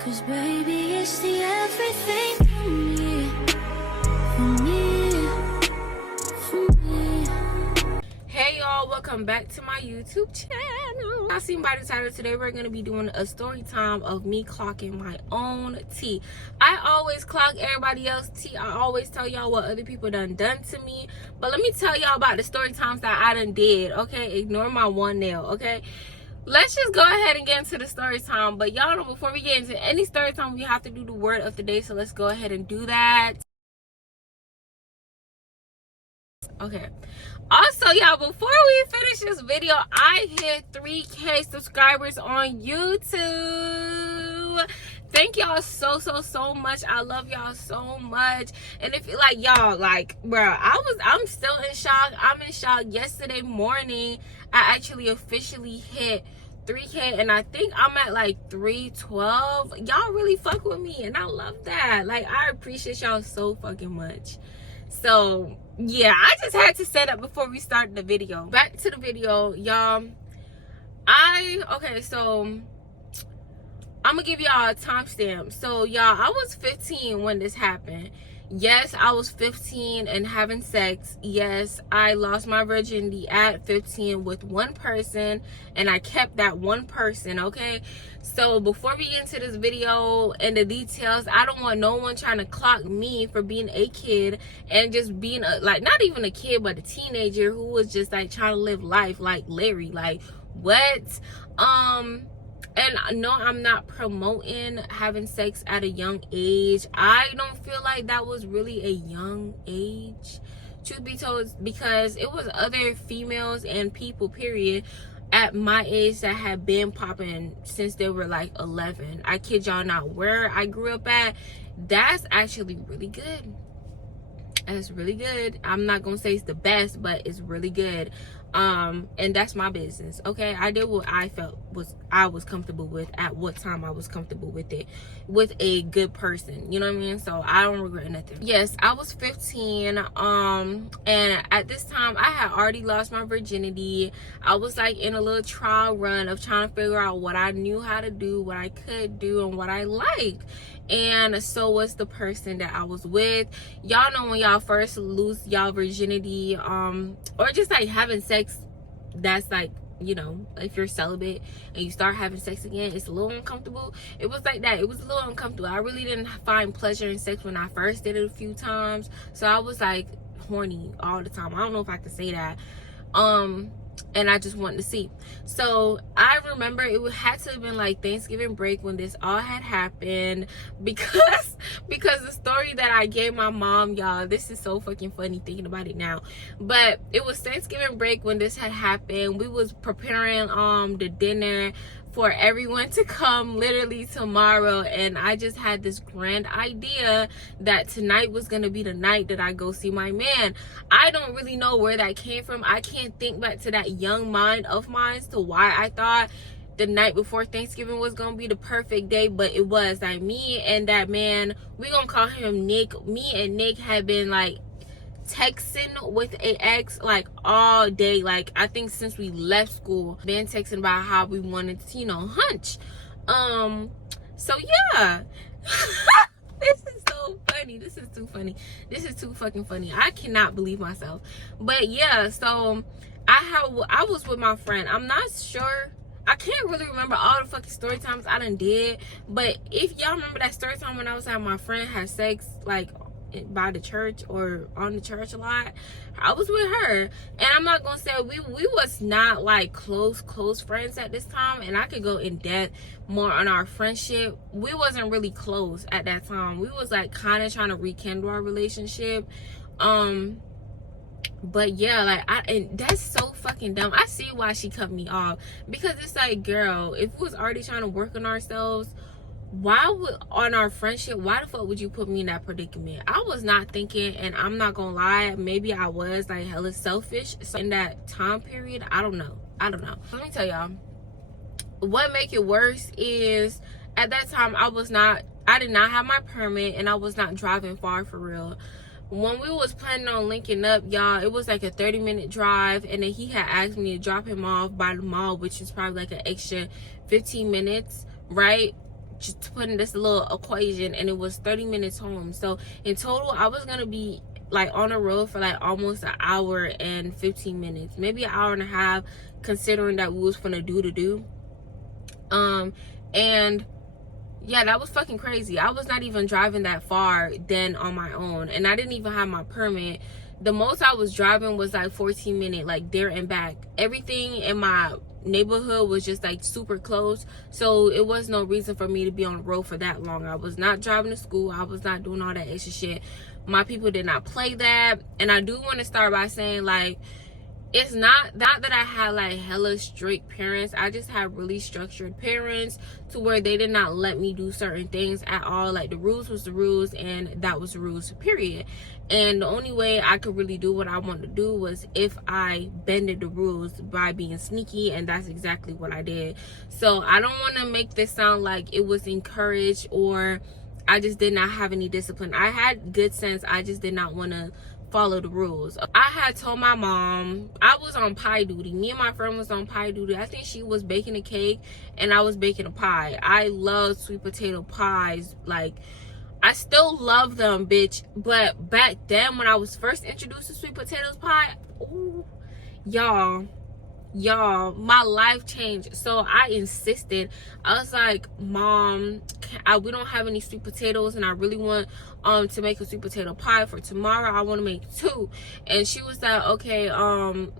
'Cause baby, it's the everything for me, for me, for me. Hey y'all, welcome back to my YouTube channel. I seen by the title, today we're gonna be doing a story time of me clocking my own tea. I always clock everybody else's tea. I always tell y'all what other people done to me, but let me tell y'all about the story times that I done did. Okay, ignore my one nail. Okay, let's just go ahead and get into the story time. But y'all know, before we get into any story time, we have to do the word of the day, so let's go ahead and do that. Okay, also y'all, before we finish this video, I hit 3K subscribers on YouTube. Thank y'all so much. I love y'all so much. And if you like, y'all, like, bro, I'm still in shock. I'm in shock. Yesterday morning I actually officially hit 3K, and I think I'm at like 312. Y'all really fuck with me, and I love that. Like, I appreciate y'all so fucking much. So yeah, I just had to set up before we start the video. Back to the video, y'all. So I'm gonna give y'all a timestamp. So y'all, I was 15 when this happened. Yes, I was 15 and having sex. Yes, I lost my virginity at 15 with one person, and I kept that one person. Okay, so before we get into this video and the details, I don't want no one trying to clock me for being a kid and just being a, like, not even a kid but a teenager who was just like trying to live life like Larry. Like, what? And no, I'm not promoting having sex at a young age. I don't feel like that was really a young age, truth be told, because it was other females and people, period, at my age that had been popping since they were like 11. I kid y'all not. Where I grew up at, that's actually really good. It's really good. I'm not gonna say it's the best, but it's really good. And that's my business. Okay, I did what I felt I was comfortable with at what time I was comfortable with it, with a good person, you know what I mean? So I don't regret nothing. Yes, I was 15, and at this time I had already lost my virginity. I was like in a little trial run of trying to figure out what I knew how to do, what I could do, and what I liked. And so was the person that I was with. Y'all know when y'all first lose y'all virginity, or just like having sex, that's like, you know, if you're celibate and you start having sex again, it's a little uncomfortable. It was like that. It was a little uncomfortable. I really didn't find pleasure in sex when I first did it a few times. So I was like horny all the time. I don't know if I could say that. And I just wanted to see. So I remember it had to have been like Thanksgiving break when this all had happened, because the story that I gave my mom, y'all, this is so fucking funny thinking about it now, but it was Thanksgiving break when this had happened. We was preparing the dinner for everyone to come literally tomorrow, and I just had this grand idea that tonight was gonna be the night that I go see my man. I don't really know where that came from. I can't think back to that young mind of mine to why I thought the night before Thanksgiving was gonna be the perfect day, but it was. Like, me and that man, we gonna call him Nick, me and Nick had been like texting with a ex like all day. Like, I think since we left school, been texting about how we wanted to, you know, hunch. So yeah. This is so funny. This is too funny. This is too fucking funny. I cannot believe myself. But yeah, so I was with my friend. I'm not sure, I can't really remember all the fucking story times I done did, but if y'all remember that story time when I was at my friend had sex like by the church or on the church a lot, I was with her. And I'm not gonna say we was not like close friends at this time, and I could go in depth more on our friendship. We wasn't really close at that time. We was like kind of trying to rekindle our relationship. But yeah, like, and that's so fucking dumb. I see why she cut me off, because it's like, girl, if we was already trying to work on ourselves, why would, on our friendship, why the fuck would you put me in that predicament? I was not thinking, and I'm not gonna lie, maybe I was like hella selfish in that time period. I don't know. Let me tell y'all, what make it worse is at that time I did not have my permit, and I was not driving far for real. When we was planning on linking up, y'all, it was like a 30-minute drive, and then he had asked me to drop him off by the mall, which is probably like an extra 15 minutes, right? just put in this little equation, and it was 30 minutes home. So in total, I was gonna be like on the road for like almost an hour and 15 minutes, maybe an hour and a half, considering that we was gonna do. And yeah, that was fucking crazy. I was not even driving that far then on my own, and I didn't even have my permit. The most I was driving was like 14 minutes, like there and back. Everything in my neighborhood was just like super close, so it was no reason for me to be on the road for that long. I was not driving to school. I was not doing all that extra shit. My people did not play that. And I do want to start by saying, like, it's not that I had like hella strict parents. I just had really structured parents to where they did not let me do certain things at all. Like, the rules was the rules, and that was the rules, period. And the only way I could really do what I wanted to do was if I bended the rules by being sneaky, and that's exactly what I did. So I don't want to make this sound like it was encouraged or I just did not have any discipline. I had good sense. I just did not want to follow the rules. I had told my mom I was on pie duty. Me and my friend was on pie duty. I think she was baking a cake and I was baking a pie. I love sweet potato pies. Like, I still love them, bitch. But back then, when I was first introduced to sweet potatoes pie, ooh, y'all, my life changed. So I insisted. I was like, Mom, we don't have any sweet potatoes, and I really want to make a sweet potato pie for tomorrow. I want to make 2. And she was like, okay,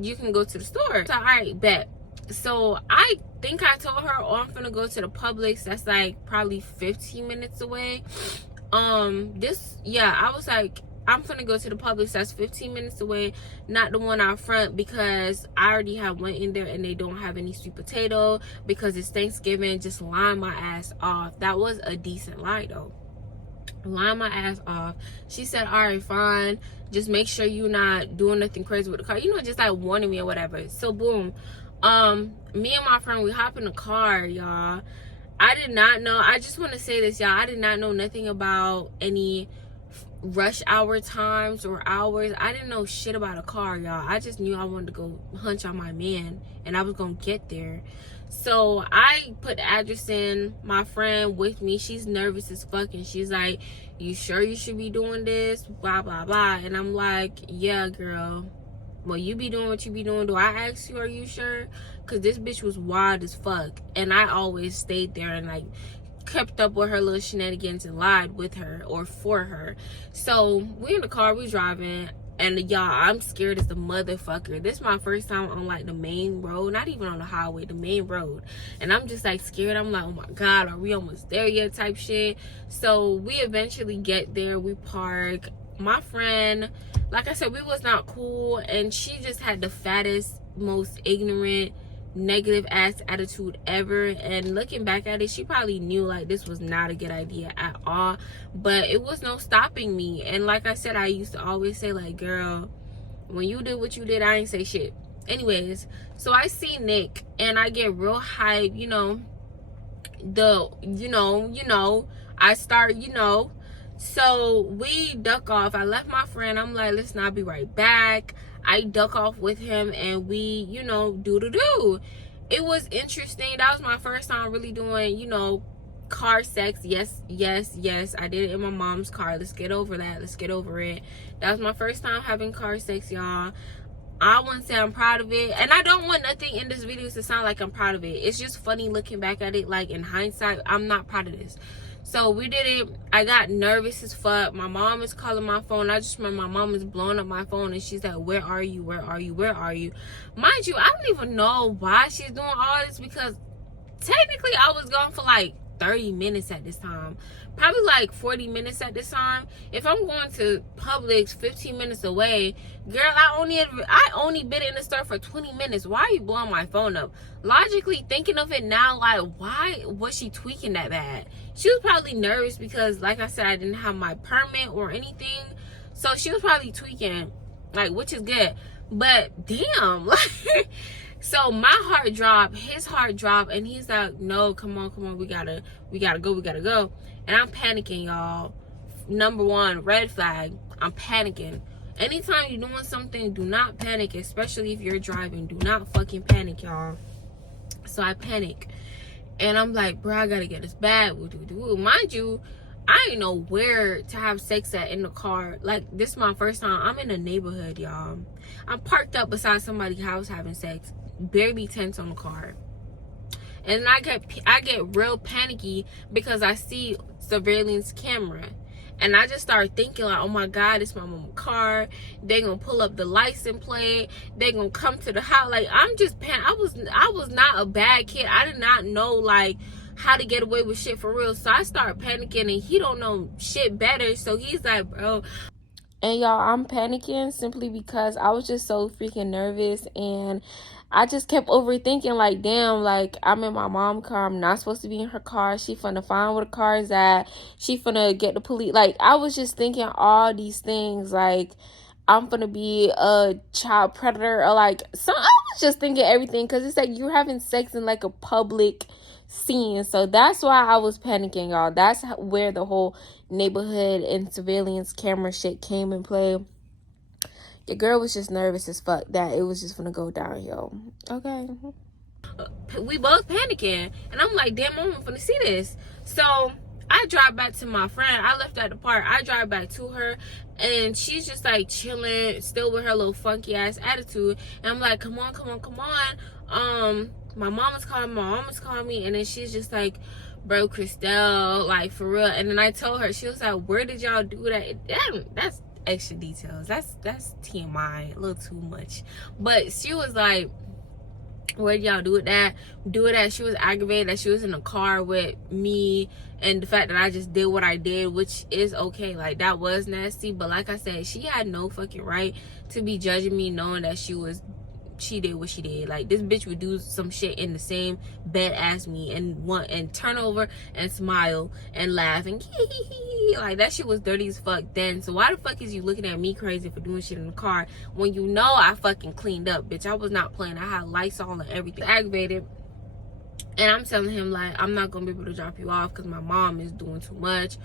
you can go to the store. So, all right, bet. So I think I told her, oh, I'm gonna go to the Publix. That's like probably 15 minutes away. I was like, I'm gonna go to the Publix that's 15 minutes away, not the one out front, because I already have went in there and they don't have any sweet potato because it's Thanksgiving. Just lying my ass off. That was a decent lie though. Lying my ass off. She said, all right, fine, just make sure you're not doing nothing crazy with the car, just like warning me or whatever. So boom, me and my friend, we hop in the car, y'all. I did not know, I just want to say this, y'all, I did not know nothing about any rush hour times or hours. I didn't know shit about a car, y'all. I just knew I wanted to go hunch on my man, and I was gonna get there. So I put the address in. My friend with me, she's nervous as fuck, and she's like, you sure you should be doing this, blah blah blah. And I'm like, yeah, girl, well, you be doing what you be doing. Do I ask you, are you sure? Because this bitch was wild as fuck, and I always stayed there and like kept up with her little shenanigans and lied with her or for her. So we in the car, we driving, and y'all, I'm scared as the motherfucker. This is my first time on like the main road, not even on the highway, the main road. And I'm just like scared. I'm like, oh my God, are we almost there yet type shit. So we eventually get there, we park. My friend, like I said, we was not cool, and she just had the fattest, most ignorant, negative ass attitude ever. And looking back at it, she probably knew like this was not a good idea at all, but it was no stopping me. And like I said, I used to always say like, girl, when you did what you did, I ain't say shit. Anyways, so I see Nick and I get real hype, I start, so we duck off. I left my friend. I'm like, listen, I'll be right back. I duck off with him and we, do. It was interesting. That was my first time really doing, car sex. Yes, I did it in my mom's car. Let's get over that. Let's get over it. That was my first time having car sex, y'all. I wouldn't say I'm proud of it, and I don't want nothing in this video to sound like I'm proud of it. It's just funny looking back at it. Like, in hindsight, I'm not proud of this. So we did it. I got nervous as fuck. My mom is calling my phone. I just remember my mom is blowing up my phone, and she's like, where are you? Mind you, I don't even know why she's doing all this, because technically I was gone for like 30 minutes at this time, probably like 40 minutes at this time. If I'm going to Publix 15 minutes away, girl, I only been in the store for 20 minutes. Why are you blowing my phone up? Logically thinking of it now, like, why was she tweaking that bad? She was probably nervous because, like I said, I didn't have my permit or anything, so she was probably tweaking, like, which is good. But damn, like, so my heart dropped, his heart dropped, and he's like, no, come on, we gotta go. And I'm panicking, y'all. Number one, red flag, I'm panicking. Anytime you're doing something, do not panic, especially if you're driving. Do not fucking panic, y'all. So I panic. And I'm like, bro, I gotta get this bag. Mind you, I ain't know where to have sex at in the car. Like, this is my first time. I'm in a neighborhood, y'all. I'm parked up beside somebody's house having sex. Barely tents on the car. And I get real panicky because I see surveillance camera. And I just started thinking like, oh my God, it's my mama's car. They gonna pull up the license plate. They gonna come to the house. Like, I'm just I was not a bad kid. I did not know like how to get away with shit for real. So I started panicking, and he don't know shit better. So he's like, bro. And y'all, I'm panicking simply because I was just so freaking nervous, and I just kept overthinking like, damn, like, I'm in my mom's car. I'm not supposed to be in her car. She finna find where the car is at. She finna get the police. Like, I was just thinking all these things. Like, I'm finna be a child predator, or like, I was just thinking everything, because it's like you're having sex in like a public scene. So that's why I was panicking, y'all. That's where the whole neighborhood and surveillance camera shit came in play. Your girl was just nervous as fuck that it was just gonna go downhill. Okay. We both panicking, and I'm like, damn, I'm gonna see this. So I drive back to my friend. I left at the park. I drive back to her, and she's just like chilling, still with her little funky ass attitude. And I'm like, come on. My mama's calling me, and then she's just like, bro, Christelle, like, for real. And then I told her, she was like, where did y'all do that? That's extra details. That's TMI, a little too much. But she was like, where did y'all do it at? She was aggravated that she was in the car with me, and the fact that I just did what I did, which is okay. Like, that was nasty, but like I said, she had no fucking right to be judging me, knowing that she did what she did. Like, this bitch would do some shit in the same bed as me and turn over and smile and laugh and like, that shit was dirty as fuck then. So why the fuck is you looking at me crazy for doing shit in the car when you know I fucking cleaned up, bitch? I was not playing. I had lights on and everything. Aggravated. And I'm telling him like, I'm not gonna be able to drop you off because my mom is doing too much.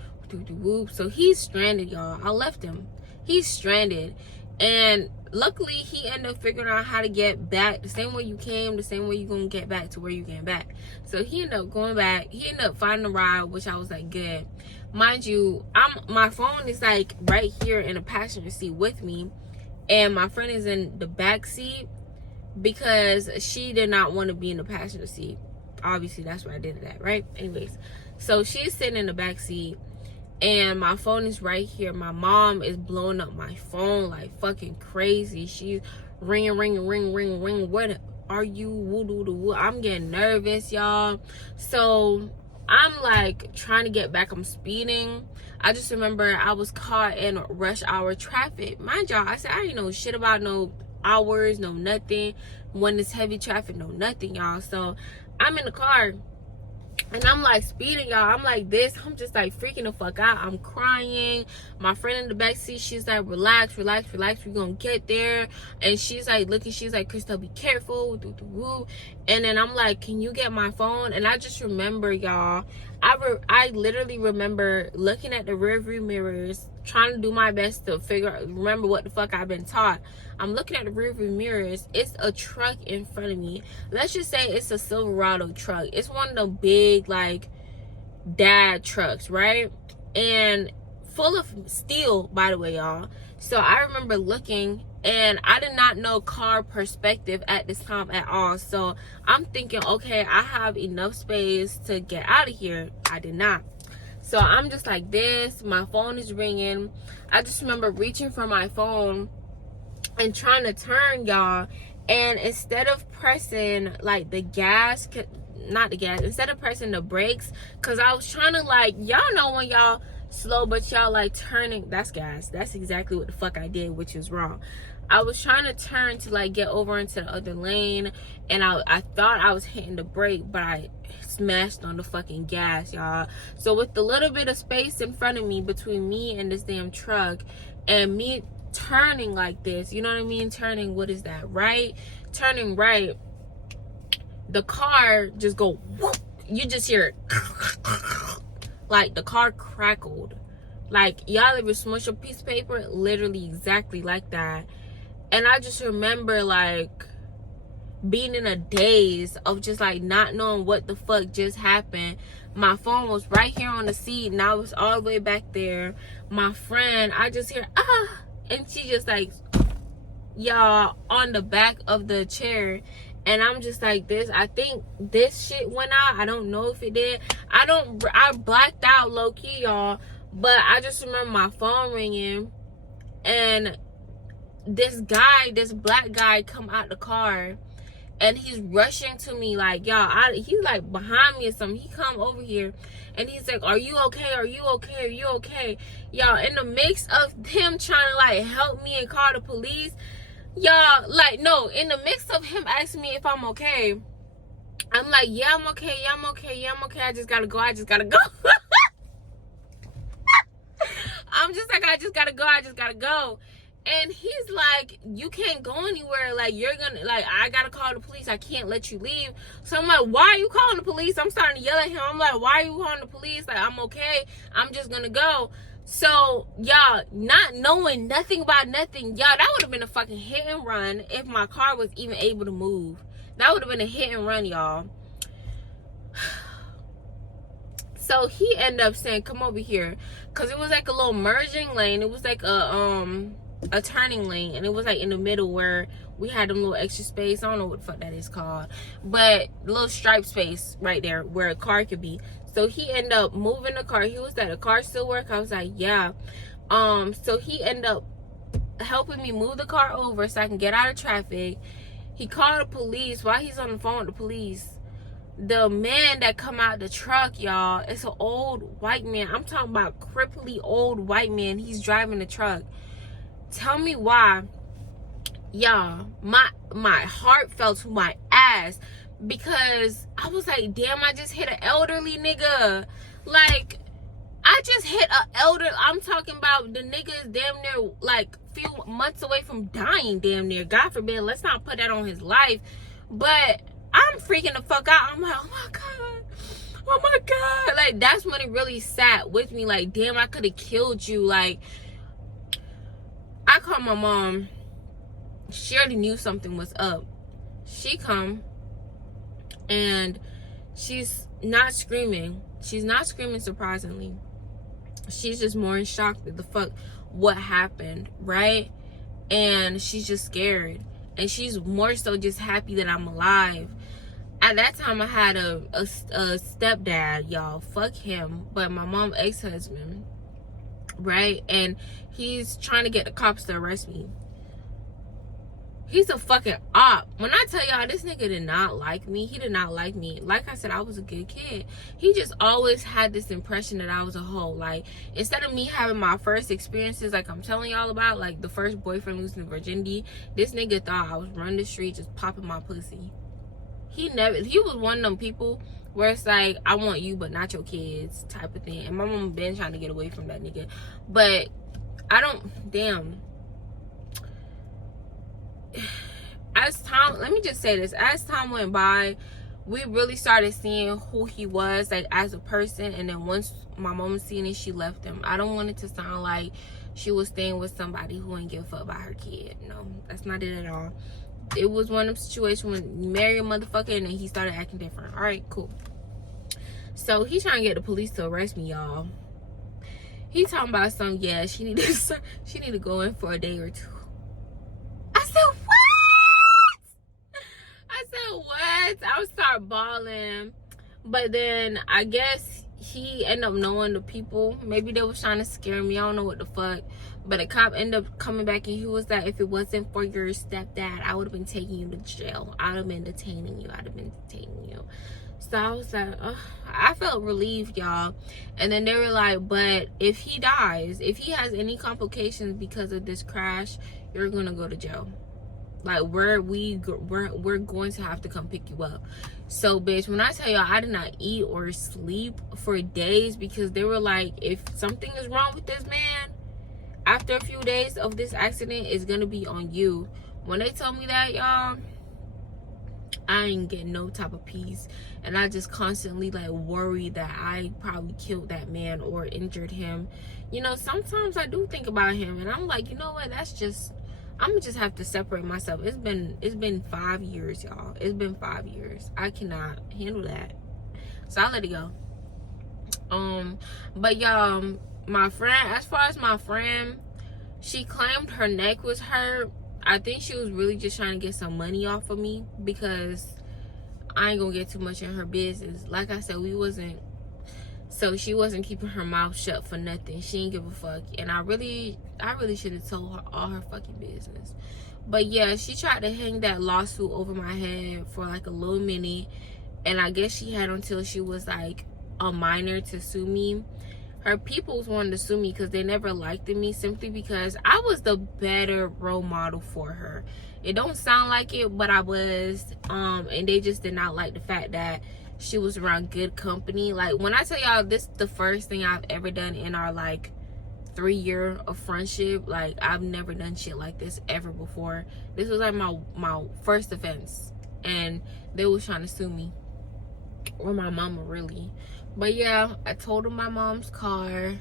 So he's stranded, y'all. I left him. He's stranded. And luckily, he ended up figuring out how to get back the same way you came, the same way you're going to get back to where you came back. So he ended up going back. He ended up finding a ride, which I was like, good. Mind you, my phone is like right here in the passenger seat with me. And my friend is in the back seat because she did not want to be in the passenger seat. Obviously, that's why I did that, right? Anyways, so she's sitting in the back seat. And my phone is right here. My mom is blowing up my phone like fucking crazy. She's ring. What are you? I'm getting nervous, y'all. So I'm like trying to get back. I'm speeding. I just remember I was caught in rush hour traffic. Mind y'all, I said I didn't know shit about no hours, no nothing. When it's heavy traffic, no nothing, y'all. So I'm in the car. And I'm like speeding, y'all. I'm like this. I'm just like freaking the fuck out. I'm crying. My friend in the back seat, she's like, relax. We're gonna get there. And she's like looking, she's like, Christelle, be careful. And then I'm like, can you get my phone? And I just remember, y'all, I literally remember looking at the rearview mirrors, trying to do my best to remember what the fuck I've been taught. I'm looking at the rearview mirrors. It's a truck in front of me. Let's just say it's a Silverado truck. It's one of the big, like, dad trucks, right? And full of steel, by the way, y'all. So I remember looking, and I did not know car perspective at this time at all. So I'm thinking, okay, I have enough space to get out of here. I did not. So I'm just like this. My phone is ringing. I just remember reaching for my phone and trying to turn, y'all. And instead of pressing like the gas, instead of pressing the brakes, because I was trying to, like, y'all know when y'all slow but y'all like turning, that's gas. That's exactly what the fuck I did, which is wrong. I was trying to turn to like get over into the other lane, and I thought I was hitting the brake, but I smashed on the fucking gas, y'all. So with the little bit of space in front of me between me and this damn truck, and me turning like this, you know what I mean, turning, what is that, right? Turning right, the car just go whoop. You just hear it like the car crackled, like y'all ever smush a piece of paper, literally exactly like that. And I just remember like being in a daze of just like not knowing what the fuck just happened. My phone was right here on the seat and I was all the way back there. My friend, I just hear and she just like, y'all, on the back of the chair. And I'm just like this. I think this shit went out. I don't know if it did. I blacked out low key, y'all. But I just remember my phone ringing and this black guy come out the car and he's rushing to me like, y'all, he's like behind me or something. He come over here and he's like, are you okay? Are you okay? Are you okay? Y'all, in the mix of him trying to like help me and call the police, y'all, like, no, in the mix of him asking me if I'm okay, I'm like, yeah, I'm okay. Yeah, I'm okay. Yeah, I'm okay. I just gotta go. I just gotta go. I'm just like, I just gotta go. I just gotta go. And he's like, you can't go anywhere. Like, you're gonna, like, I gotta call the police. I can't let you leave. So I'm like, why are you calling the police? I'm starting to yell at him. I'm like, why are you calling the police? Like, I'm okay. I'm just gonna go. So, y'all, not knowing nothing about nothing, y'all, that would have been a fucking hit and run if my car was even able to move. That would have been a hit and run, y'all. So he ended up saying, come over here. Because it was like a little merging lane. It was like a turning lane, and it was like in the middle where we had them little extra space. I don't know what the fuck that is called, but little stripe space right there where a car could be. So he ended up moving the car. He was like, the car still work? I was like, yeah. So he ended up helping me move the car over so I can get out of traffic. He called the police. While he's on the phone with the police, the man that come out the truck, y'all, it's an old white man. I'm talking about cripply old white man. He's driving the truck. Tell me why, y'all, my heart fell to my ass, because I was like, damn, I just hit an elderly nigga. Like, I just hit an elder. I'm talking about the nigga is damn near like few months away from dying, damn near. God forbid, let's not put that on his life. But I'm freaking the fuck out. I'm like, oh my god, oh my god. Like, that's when it really sat with me. Like, damn, I could have killed you. Like, I called my mom. She already knew something was up. She come and she's not screaming. She's not screaming, surprisingly. She's just more in shock that the fuck what happened, right? And she's just scared. And she's more so just happy that I'm alive. At that time, I had a stepdad, y'all. Fuck him. But my mom's ex-husband, right? And he's trying to get the cops to arrest me. He's a fucking op. When I tell y'all, this nigga did not like me. He did not like me. Like I said, I was a good kid. He just always had this impression that I was a hoe. Like, instead of me having my first experiences, like I'm telling y'all about, like the first boyfriend losing virginity, this nigga thought I was running the street just popping my pussy. He was one of them people where it's like, I want you but not your kids type of thing. And my mom been trying to get away from that nigga. But I don't, damn. As time, let me just say this, as time went by, we really started seeing who he was, like, as a person. And then once my mom seen it, she left him. I don't want it to sound like she was staying with somebody who ain't give a fuck about her kid. No, that's not it at all. It was one of them situations when you marry a motherfucker and then he started acting different. All right, cool. So he trying to get the police to arrest me, y'all. He talking about some, yeah, she need to go in for a day or two. I said, what? I said, what? I would start bawling. But then I guess he ended up knowing the people. Maybe they was trying to scare me. I don't know what the fuck. But a cop ended up coming back and he was like, if it wasn't for your stepdad, I would have been taking you to jail. I would have been detaining you. So I was like, oh, I felt relieved, y'all. And then they were like, but if he dies, if he has any complications because of this crash, you're gonna go to jail. Like, we're going to have to come pick you up. So, bitch, when I tell y'all, I did not eat or sleep for days because they were like, if something is wrong with this man, after a few days of this accident, it's gonna be on you. When they told me that, y'all, I ain't getting no type of peace. And I just constantly, like, worry that I probably killed that man or injured him. You know, sometimes I do think about him and I'm like, you know what, that's just I'm gonna just have to separate myself. It's been 5 years, y'all. It's been 5 years. I cannot handle that, so I let it go. But y'all, my friend, as far as my friend, she claimed her neck was hurt. I think she was really just trying to get some money off of me, because I ain't gonna get too much in her business. Like I said, so she wasn't keeping her mouth shut for nothing. She didn't give a fuck. And I really should have told her all her fucking business. But yeah, she tried to hang that lawsuit over my head for like a little minute. And I guess she had until she was like a minor to sue me. Her peoples wanted to sue me because they never liked me, simply because I was the better role model for her. It don't sound like it, but I was. And they just did not like the fact that she was around good company. Like, when I tell y'all, this is the first thing I've ever done in our like 3 year of friendship. Like, I've never done shit like this ever before. This was like my first offense, and they was trying to sue me, or my mama, really. But yeah, I totaled my mom's car.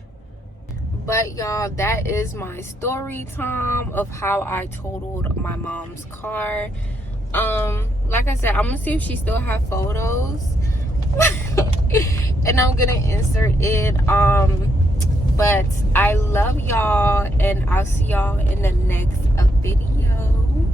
But y'all, that is my story time of how I totaled my mom's car. Like I said, I'm gonna see if she still have photos and I'm gonna insert it. But I love y'all, and I'll see y'all in the next video.